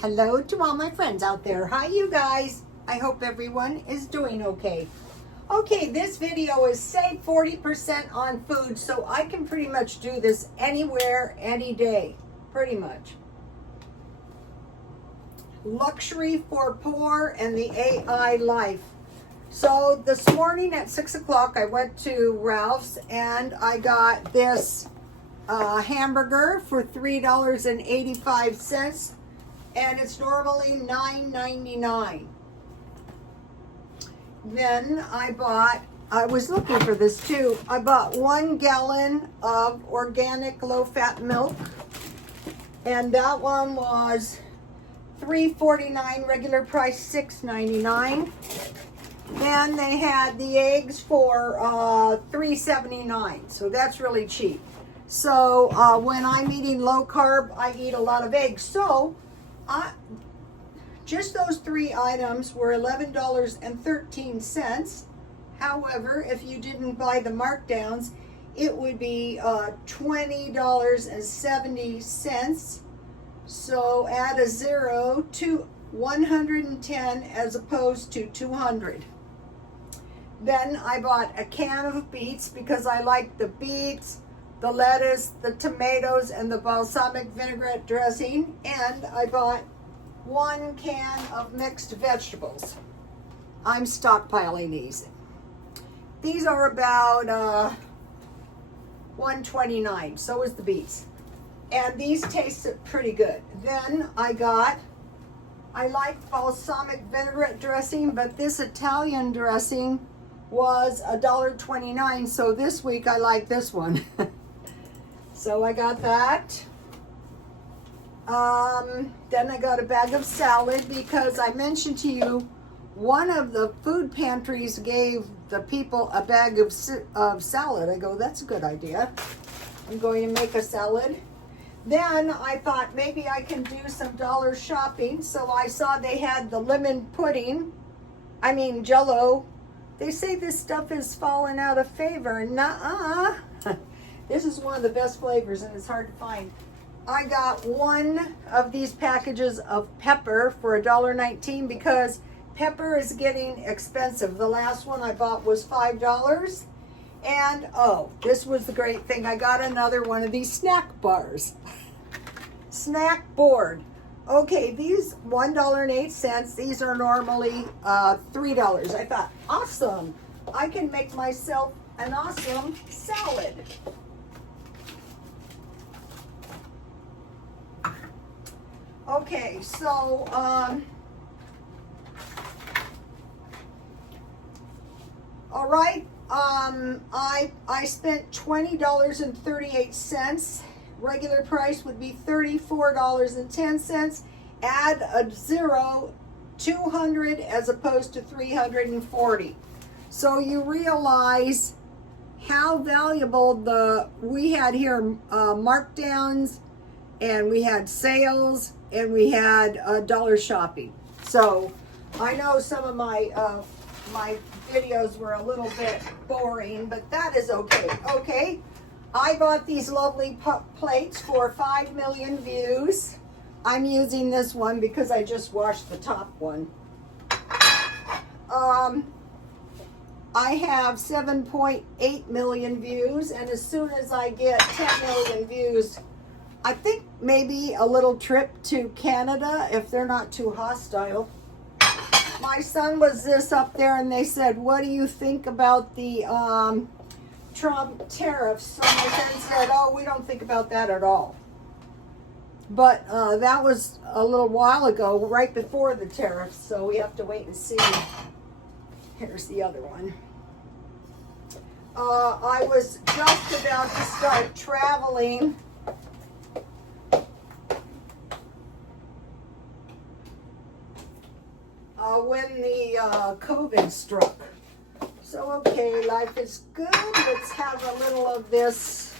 Hello to all my friends out there. Hi, you guys. I hope everyone is doing okay. Okay, this video is save 40% on food, so I can pretty much do this anywhere, any day, pretty much. Luxury for poor and the AI life. So this morning at 6 o'clock, I went to Ralph's and I got this hamburger for $3.85. And it's normally $9.99. Then I was looking for this too. I bought 1 gallon of organic low-fat milk, and that one was $3.49, regular price $6.99. Then they had the eggs for $3.79, so that's really cheap. So when I'm eating low carb, I eat a lot of eggs. So just those 3 items were $11.13. However, if you didn't buy the markdowns, it would be $20.70. So add a 0 to 110 as opposed to 200. Then I bought a can of beets because I like the beets, the lettuce, the tomatoes, and the balsamic vinaigrette dressing. And I bought 1 can of mixed vegetables. I'm stockpiling these. These are about $1.29. So is the beets. And these tasted pretty good. Then I like balsamic vinaigrette dressing, but this Italian dressing was $1.29. So this week I like this one. So I got that. Then I got a bag of salad because I mentioned to you one of the food pantries gave the people a bag of salad. I go, that's a good idea. I'm going to make a salad. Then I thought maybe I can do some dollar shopping. So I saw they had the lemon pudding. I mean, Jell-O. They say this stuff is falling out of favor. Nuh-uh. This is one of the best flavors and it's hard to find. I got 1 of these packages of pepper for $1.19 because pepper is getting expensive. The last one I bought was $5. And oh, this was the great thing. I got another one of these snack bars. Snack board. Okay, these $1.08. These are normally $3. I thought, awesome. I can make myself an awesome salad. Okay, so all right, I spent $20.38. Regular price would be $34.10. Add a 0, 200 as opposed to 340. So you realize how valuable we had here markdowns, and we had sales, and we had dollar shopping. So I know some of my my videos were a little bit boring, but that is okay. Okay, I bought these lovely plates for 5 million views. I'm using this one because I just washed the top one. I have 7.8 million views, and as soon as I get 10 million views, I think maybe a little trip to Canada if they're not too hostile. My son was this up there and they said, what do you think about the Trump tariffs? So my son said, oh, we don't think about that at all. But that was a little while ago, right before the tariffs, so we have to wait and see. Here's the other one. I was just about to start traveling when the COVID struck. So, okay, life is good. Let's have a little of this.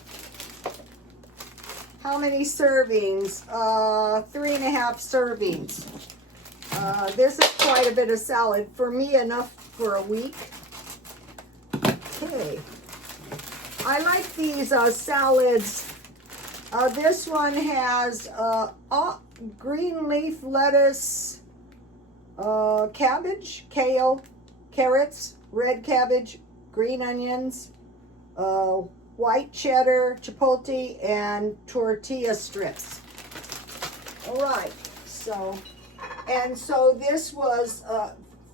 How many servings? 3.5 servings. This is quite a bit of salad. For me, enough for a week. Okay. I like these salads This one has green leaf lettuce, cabbage, kale, carrots, red cabbage, green onions, white cheddar, chipotle, and tortilla strips. All right, so this was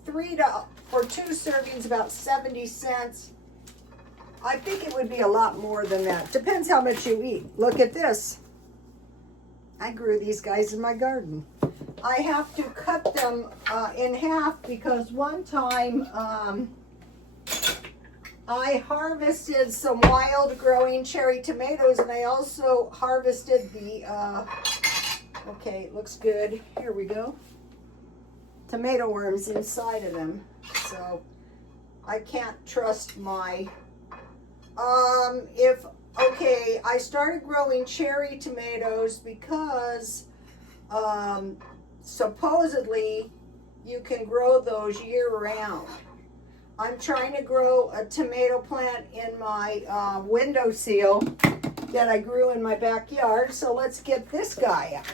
$3 for 2 servings, about 70 cents. I think it would be a lot more than that. Depends how much you eat. Look at this. I grew these guys in my garden. I have to cut them in half because one time I harvested some wild growing cherry tomatoes, and I also harvested the, okay, it looks good. Here we go. Tomato worms inside of them. So I can't trust my, okay, I started growing cherry tomatoes because supposedly you can grow those year round. I'm trying to grow a tomato plant in my windowsill that I grew in my backyard, so let's get this guy out.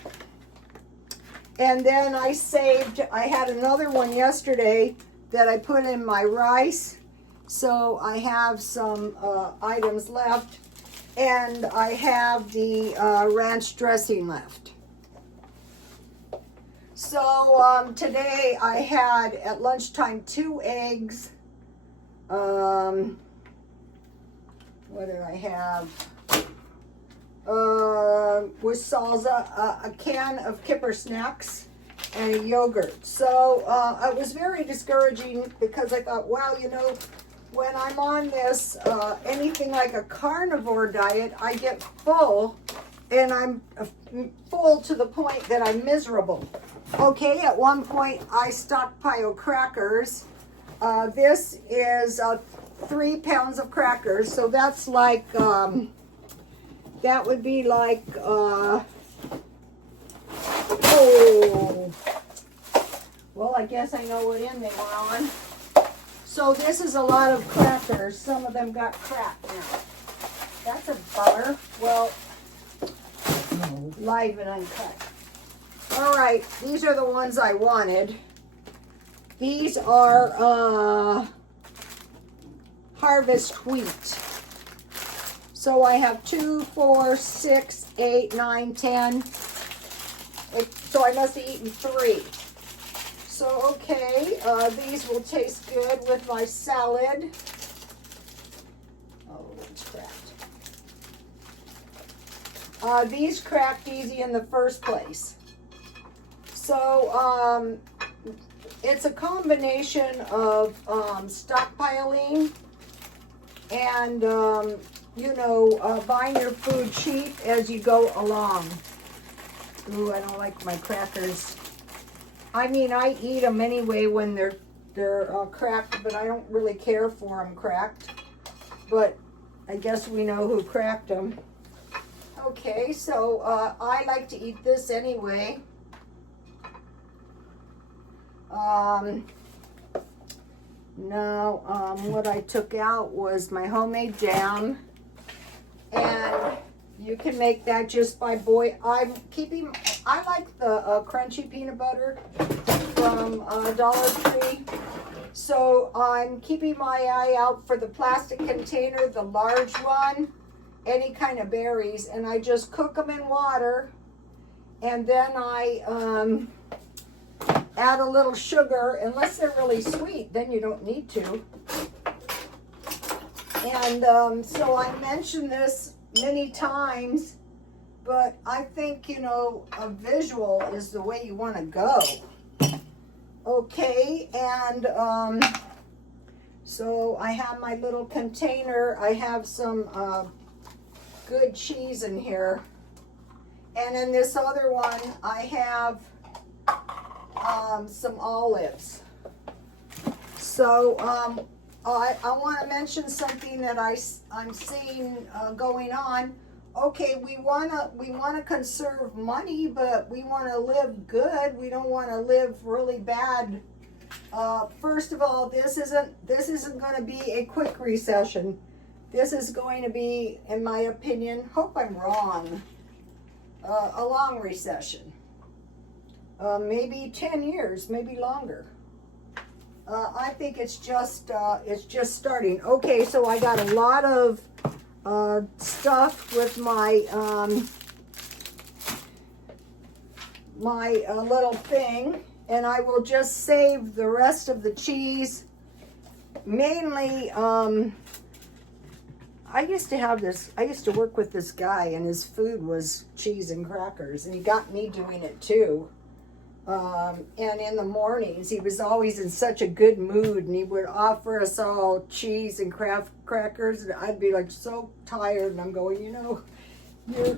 And then I had another one yesterday that I put in my rice, so I have some items left, and I have the ranch dressing left. So today I had at lunchtime 2 eggs. What did I have? With salsa, a can of Kipper snacks, and a yogurt. So it was very discouraging because I thought, wow, you know, when I'm on this anything like a carnivore diet, I get full, and I'm full to the point that I'm miserable. Okay, at one point I stockpile crackers. This is 3 pounds of crackers, so that's like that would be like well, I guess I know what end they were on. So this is a lot of crackers. Some of them got cracked now. That's a bummer. Well, live and uncut. All right, these are the ones I wanted. These are harvest wheat. So I have 2, 4, 6, 8, 9, 10. So I must have eaten 3. So, okay, these will taste good with my salad. Oh, it's cracked. These cracked easy in the first place. So, it's a combination of stockpiling and, you know, buying your food cheap as you go along. Ooh, I don't like my crackers. I mean, I eat them anyway when they're cracked, but I don't really care for them cracked. But I guess we know who cracked them. Okay, so I like to eat this anyway. Now, what I took out was my homemade jam, and you can make that just by I like the crunchy peanut butter from Dollar Tree. So I'm keeping my eye out for the plastic container, the large one, any kind of berries, and I just cook them in water, and then I add a little sugar. Unless they're really sweet, then you don't need to. And so I mentioned this many times, but I think, you know, a visual is the way you want to go. Okay, and so I have my little container. I have some good cheese in here. And in this other one, I have some olives. So I want to mention something that I'm seeing going on. Okay, we wanna conserve money, but we want to live good. We don't want to live really bad. First of all, this isn't going to be a quick recession. This is going to be, in my opinion, hope I'm wrong, a long recession. Maybe 10 years, maybe longer. I think it's just starting. Okay, so I got a lot of stuff with my little thing, and I will just save the rest of the cheese. Mainly, I used to work with this guy, and his food was cheese and crackers, and he got me doing it too. And in the mornings, he was always in such a good mood, and he would offer us all cheese and crackers, and I'd be like so tired, and I'm going, you know,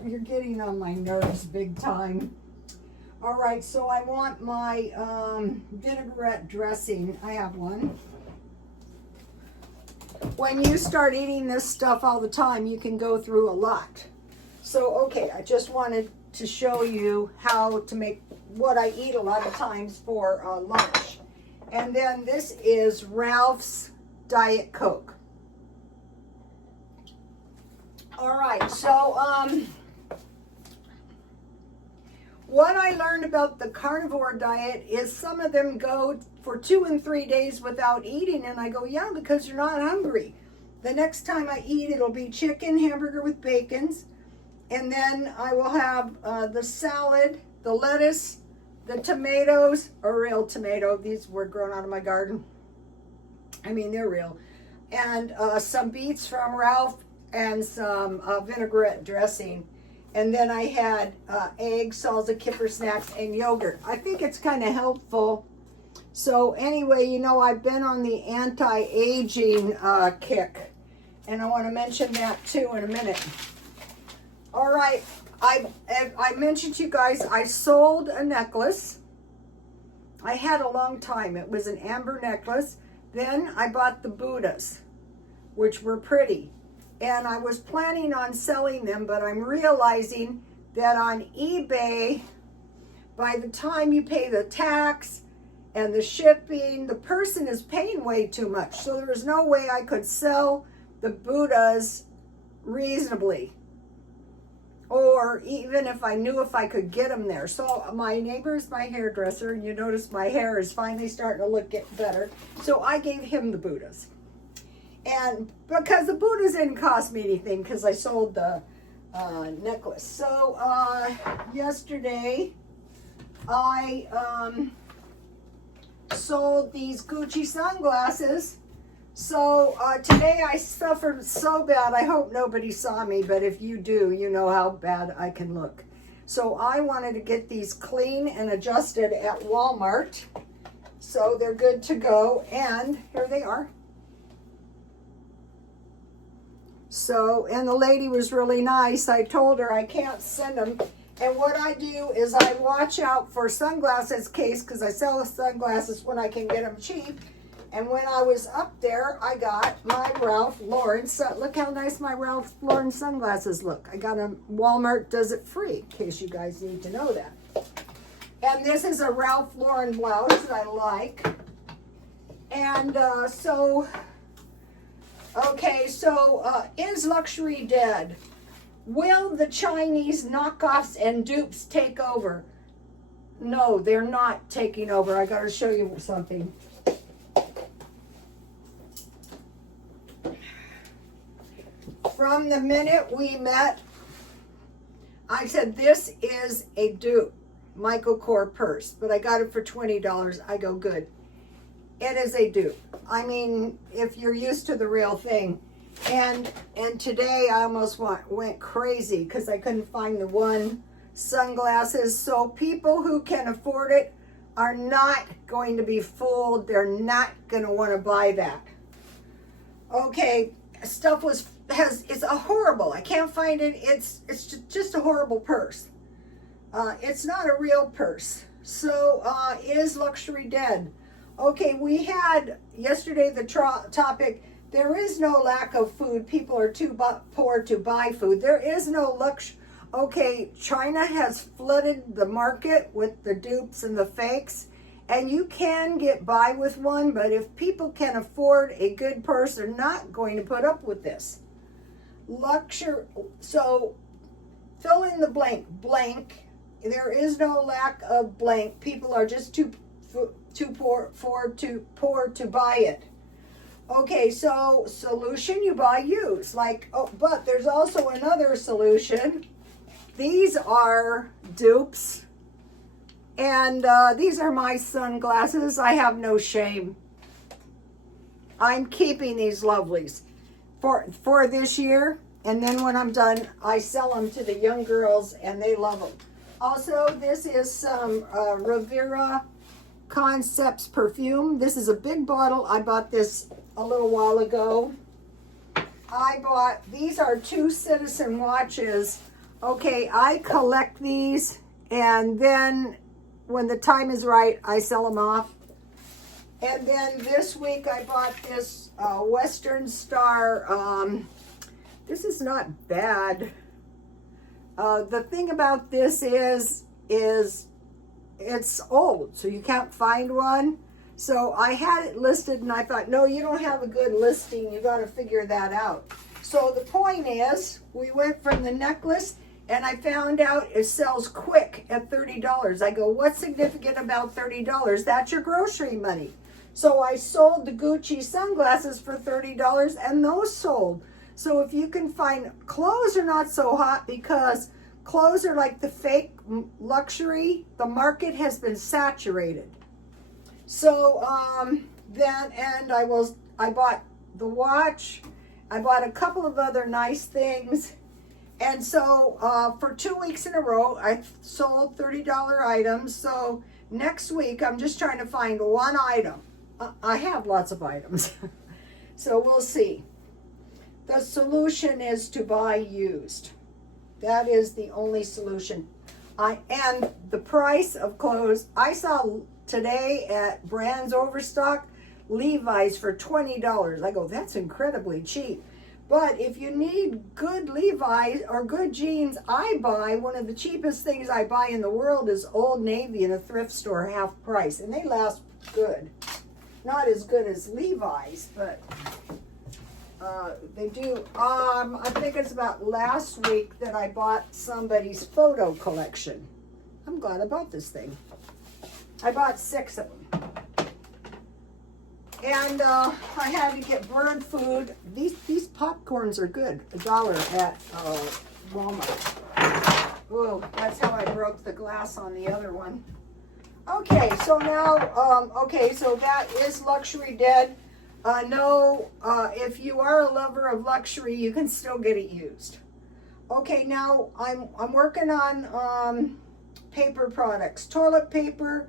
you're getting on my nerves big time. All right, so I want my vinaigrette dressing. I have one. When you start eating this stuff all the time, you can go through a lot. So, okay, I just wanted to show you how to make what I eat a lot of times for lunch. And then this is Ralph's Diet Coke. All right, so what I learned about the carnivore diet is some of them go for 2 and 3 days without eating, and I go, yeah, because you're not hungry. The next time I eat, it'll be chicken, hamburger with bacons, and then I will have the salad, the lettuce, the tomatoes, a real tomato. These were grown out of my garden. I mean, they're real. And some beets from Ralph and some vinaigrette dressing. And then I had eggs, salsa, kipper snacks, and yogurt. I think it's kind of helpful. So anyway, you know, I've been on the anti-aging kick. And I want to mention that too in a minute. All right, I mentioned to you guys, I sold a necklace. I had a long time. It was an amber necklace. Then I bought the Buddhas, which were pretty. And I was planning on selling them, but I'm realizing that on eBay, by the time you pay the tax and the shipping, the person is paying way too much. So there was no way I could sell the Buddhas reasonably, or even if I knew if I could get them there. So my neighbor's my hairdresser, and you notice my hair is finally starting to look better. So I gave him the Buddhas. And because the Buddhas didn't cost me anything, because I sold the necklace. So yesterday I sold these Gucci sunglasses. So today I suffered so bad. I hope nobody saw me, but if you do, you know how bad I can look. So I wanted to get these clean and adjusted at Walmart. So they're good to go, and here they are. So, and the lady was really nice. I told her I can't send them. And what I do is I watch out for sunglasses case, because I sell the sunglasses when I can get them cheap. And when I was up there, I got my Ralph Lauren. So look how nice my Ralph Lauren sunglasses look. I got them. Walmart does it free, in case you guys need to know that. And this is a Ralph Lauren blouse that I like. And okay, so is luxury dead? Will the Chinese knockoffs and dupes take over? No, they're not taking over. I got to show you something. From the minute we met, I said, this is a dupe, Michael Kors purse, but I got it for $20. I go, good. It is a dupe. I mean, if you're used to the real thing. And today I almost went crazy because I couldn't find the one sunglasses. So people who can afford it are not going to be fooled. They're not going to want to buy that. Okay, stuff it's a horrible. I can't find it. It's just a horrible purse. It's not a real purse. So is luxury dead? Okay, we had yesterday the topic, there is no lack of food. People are too poor to buy food. There is no luxury. Okay, China has flooded the market with the dupes and the fakes, and you can get by with one, but if people can afford a good purse, they're not going to put up with this. So fill in the blank. Blank. There is no lack of blank. People are just too poor to buy it. Okay, so solution, you buy used. Like, oh, but there's also another solution. These are dupes. And these are my sunglasses. I have no shame. I'm keeping these lovelies for this year. And then when I'm done, I sell them to the young girls and they love them. Also, this is some Rivera Concepts perfume. This is a big bottle. I bought this a little while ago. These are 2 Citizen watches. Okay, I collect these, and then when the time is right, I sell them off. And then this week I bought this Western Star. This is not bad. The thing about this is it's old, so you can't find one. So I had it listed and I thought, no, you don't have a good listing. You got to figure that out. So the point is, we went from the necklace and I found out it sells quick at $30. I go, what's significant about $30? That's your grocery money. So I sold the Gucci sunglasses for $30 and those sold. So if you can find, clothes are not so hot because clothes are like the fake luxury. The market has been saturated. So I bought the watch. I bought a couple of other nice things. And so for 2 weeks in a row, I sold $30 items. So next week, I'm just trying to find one item. I have lots of items. So we'll see. The solution is to buy used. That is the only solution. And the price of clothes, I saw today at Brands Overstock, Levi's for $20. I go, that's incredibly cheap. But if you need good Levi's or good jeans, I buy, one of the cheapest things I buy in the world is Old Navy in a thrift store, half price. And they last good. Not as good as Levi's, but they do. I think it's about last week that I bought somebody's photo collection. I'm glad I bought this thing. I bought 6 of them. And I had to get bird food. These popcorns are good. $1 at Walmart. Oh, that's how I broke the glass on the other one. Okay, so now, so that is luxury dead. No, if you are a lover of luxury, you can still get it used. Okay, now I'm working on paper products. Toilet paper.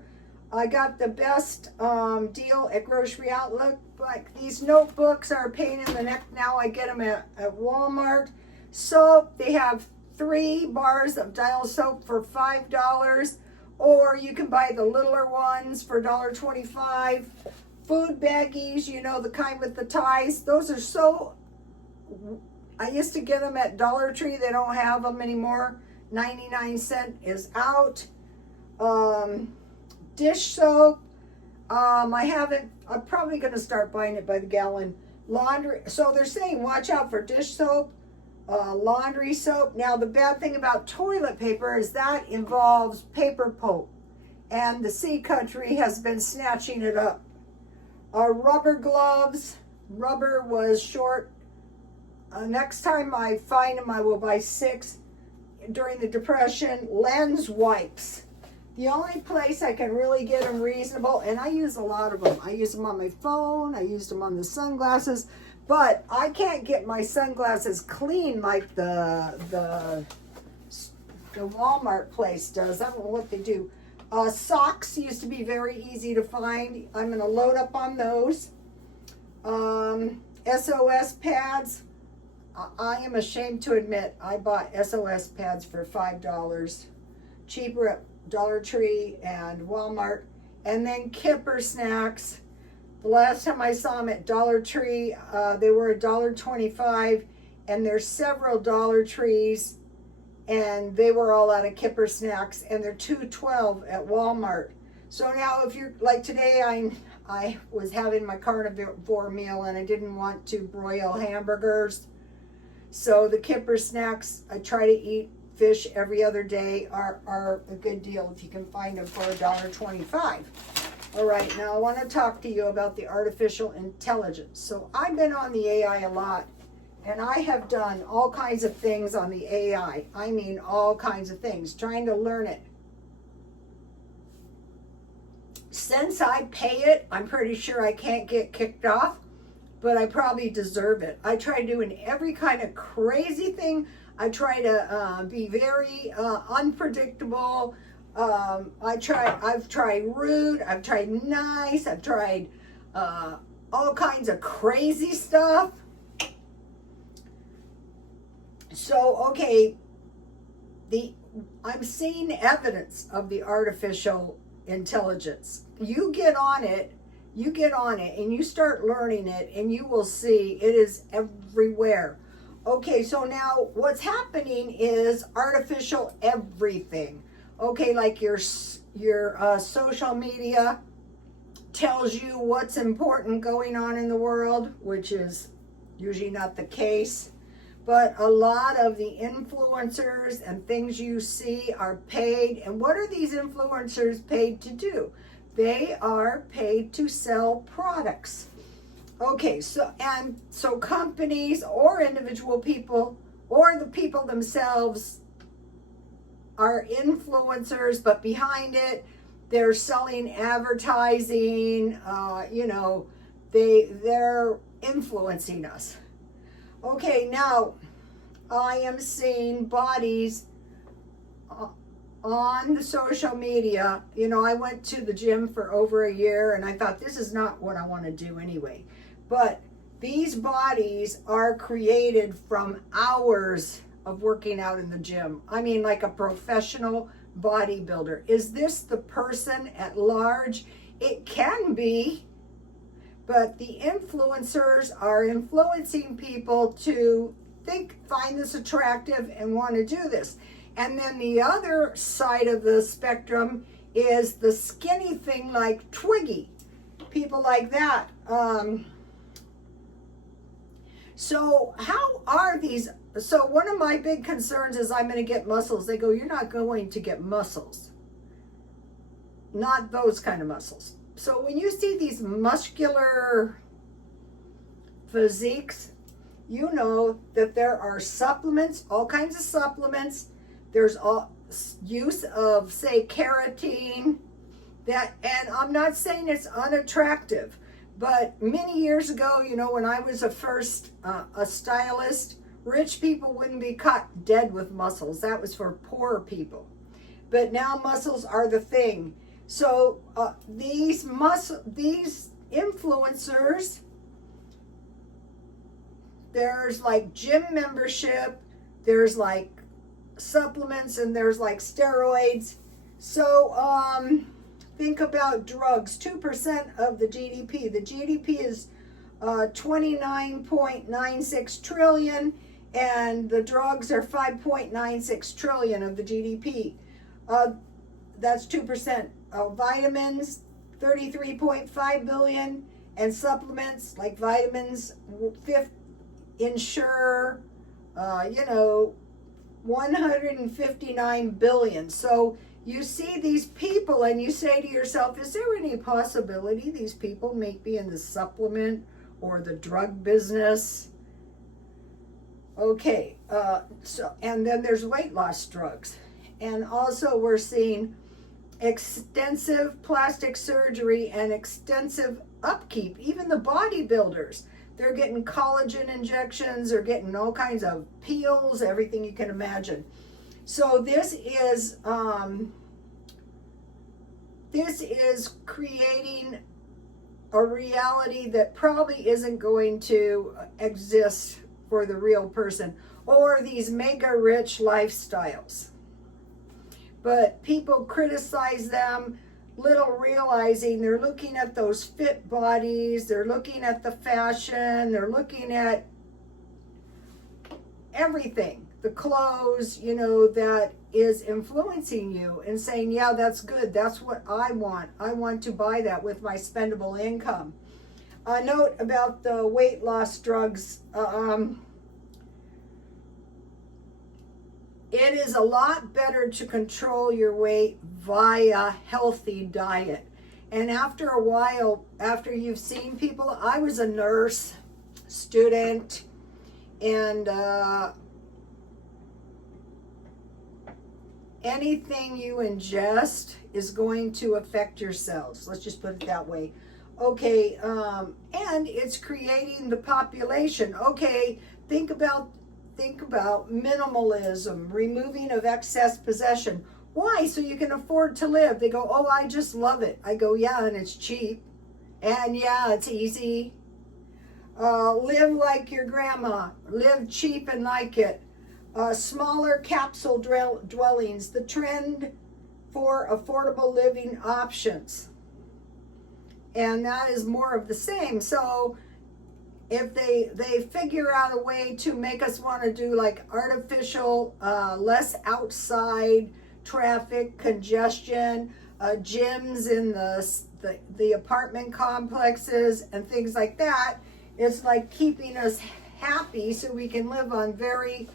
I got the best deal at Grocery Outlet. Like these notebooks are a pain in the neck. Now I get them at Walmart. Soap, they have 3 bars of Dial soap for $5. Or you can buy the littler ones for $1.25. Food baggies, you know, the kind with the ties. Those are so, I used to get them at Dollar Tree. They don't have them anymore. 99-cent is out. Dish soap. I'm probably going to start buying it by the gallon. Laundry. So they're saying watch out for dish soap, laundry soap. Now the bad thing about toilet paper is that involves paper pulp. And the Sea Country has been snatching it up. Rubber gloves. Rubber was short. Next time I find them, I will buy 6. During the Depression, lens wipes. The only place I can really get them reasonable, and I use a lot of them. I use them on my phone. I use them on the sunglasses. But I can't get my sunglasses clean like the Walmart place does. I don't know what they do. Socks used to be very easy to find. I'm going to load up on those. SOS pads. I am ashamed to admit I bought SOS pads for $5. Cheaper at Dollar Tree and Walmart. And then Kipper snacks. The last time I saw them at Dollar Tree, they were $1.25. And there's several Dollar Trees. And they were all out of Kipper snacks. And they're $2.12 at Walmart. So now if you're, like today, I was having my carnivore meal and I didn't want to broil hamburgers. So the Kipper snacks, I try to eat fish every other day are a good deal if you can find them for $1.25. All right, now I want to talk to you about the artificial intelligence. So I've been on the AI a lot, and I have done all kinds of things on the AI. I mean all kinds of things, trying to learn it. Since I pay it, I'm pretty sure I can't get kicked off, but I probably deserve it. I try doing every kind of crazy thing. I try to be very unpredictable. I've tried rude, I've tried nice, I've tried all kinds of crazy stuff. So, okay, I'm seeing evidence of the artificial intelligence. You get on it, and you start learning it, and you will see it is everywhere. Okay, so now what's happening is artificial everything. Okay, like your social media tells you what's important going on in the world, which is usually not the case. But a lot of the influencers and things you see are paid. And what are these influencers paid to do? They are paid to sell products. Okay, so companies or individual people or the people themselves are influencers, but behind it, they're selling advertising, they're influencing us. Okay, now I am seeing bodies on the social media. I went to the gym for over a year, and I thought, this is not what I want to do anyway. But these bodies are created from hours of working out in the gym. I mean, like a professional bodybuilder. Is this the person at large? It can be. But the influencers are influencing people to find this attractive and want to do this. And then the other side of the spectrum is the skinny thing like Twiggy. People like that. So how are these? So one of my big concerns is I'm going to get muscles. They go, you're not going to get muscles. Not those kind of muscles. So when you see these muscular physiques, you know that there are supplements, all kinds of supplements. There's all use of, say, keratin. And I'm not saying it's unattractive, but many years ago, when I was a stylist, rich people wouldn't be caught dead with muscles. That was for poor people. But now muscles are the thing. So these influencers, there's like gym membership, there's like supplements, and there's like steroids. So think about drugs. 2% of the GDP. The GDP is 29.96 trillion, and the drugs are 5.96 trillion of the GDP. That's 2%. Vitamins, 33.5 billion, and supplements like vitamins, Ensure, 159 billion. So you see these people and you say to yourself, is there any possibility these people may be in the supplement or the drug business? Okay, and then there's weight loss drugs. And also we're seeing extensive plastic surgery and extensive upkeep. Even the bodybuilders, they're getting collagen injections, they're getting all kinds of peels, everything you can imagine. So this is creating a reality that probably isn't going to exist for the real person, or these mega rich lifestyles. But people criticize them, little realizing they're looking at those fit bodies, they're looking at the fashion, they're looking at everything, the clothes, that is influencing you and saying, yeah, that's good, that's what I want to buy that with my spendable income. A note about the weight loss drugs. It is a lot better to control your weight via healthy diet. And after a while, after you've seen people, I was a nurse, student, and anything you ingest is going to affect your cells. Let's just put it that way. Okay, and it's creating the population. Okay, think about minimalism, removing of excess possession. Why? So you can afford to live. They go, oh, I just love it. I go, yeah, and it's cheap. And yeah, it's easy. Live like your grandma. Live cheap and like it. Smaller capsule dwellings. The trend for affordable living options. And that is more of the same. So if they figure out a way to make us want to do like artificial, less outside traffic congestion, gyms in the apartment complexes and things like that, it's like keeping us happy so we can live on very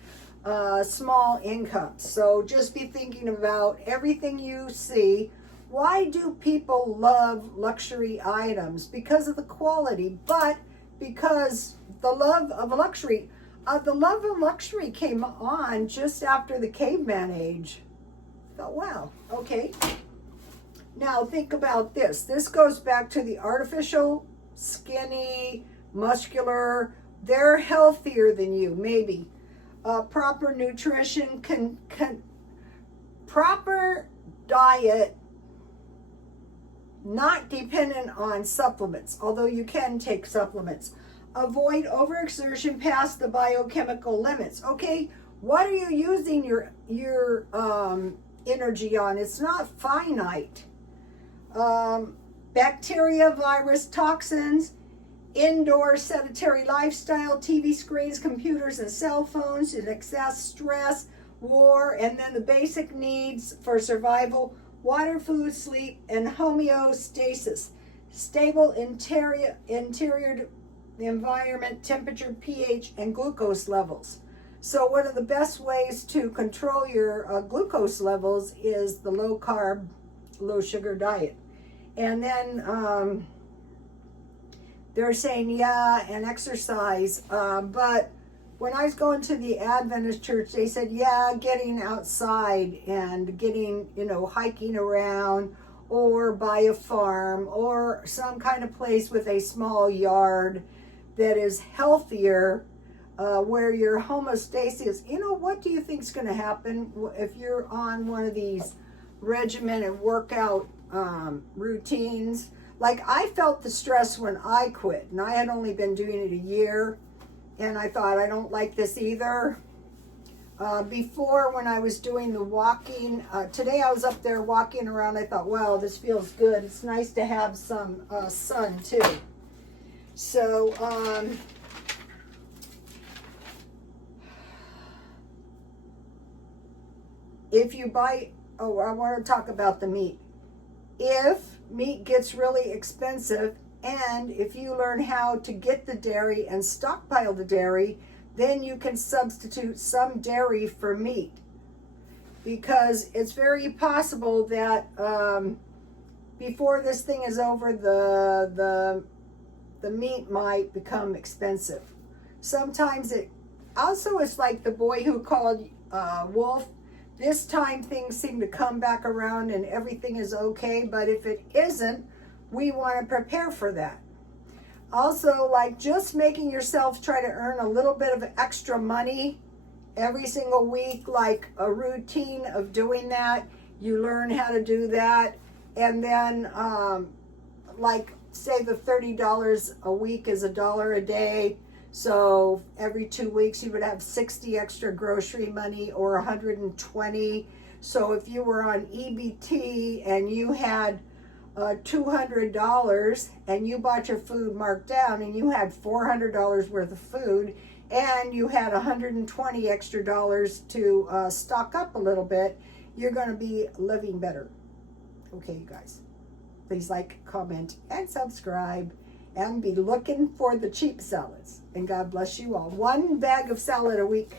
small incomes. So just be thinking about everything you see. Why do people love luxury items? Because of the quality, but because the love of luxury came on just after the caveman age. I thought, wow, okay. Now think about this. This goes back to the artificial, skinny, muscular. They're healthier than you, maybe. Proper nutrition, proper diet, not dependent on supplements, although you can take supplements. Avoid overexertion past the biochemical limits. Okay, what are you using your energy on? It's not finite. Bacteria, virus, toxins, indoor sedentary lifestyle, TV screens, computers and cell phones, and excess stress, war, and then the basic needs for survival: water, food, sleep, and homeostasis. Stable interior environment, temperature, pH, and glucose levels. So one of the best ways to control your glucose levels is the low carb, low sugar diet. And then they're saying, yeah, and exercise. But when I was going to the Adventist church, they said, yeah, getting outside and getting, hiking around, or by a farm or some kind of place with a small yard that is healthier, where your homeostasis, what do you think is going to happen if you're on one of these regimented workout routines? Like, I felt the stress when I quit, and I had only been doing it a year, and I thought, I don't like this either. Before, when I was doing the walking, today I was up there walking around, I thought, wow, this feels good. It's nice to have some sun too. So, if you buy, I want to talk about the meat. If meat gets really expensive, and if you learn how to get the dairy and stockpile the dairy, then you can substitute some dairy for meat, because it's very possible that before this thing is over, the meat might become expensive. Sometimes it's like the boy who called wolf. This time things seem to come back around and everything is okay, but if it isn't, we want to prepare for that. Also, like, just making yourself try to earn a little bit of extra money every single week, like a routine of doing that. You learn how to do that. And then, like, say the $30 a week is $1 a day. So every 2 weeks you would have 60 extra grocery money, or 120. So if you were on EBT and you had $200 and you bought your food marked down and you had $400 worth of food, and you had 120 extra dollars to stock up a little bit, you're going to be living better. Okay, you guys, please like, comment, and subscribe, and be looking for the cheap salads. And God bless you all. 1 bag of salad a week.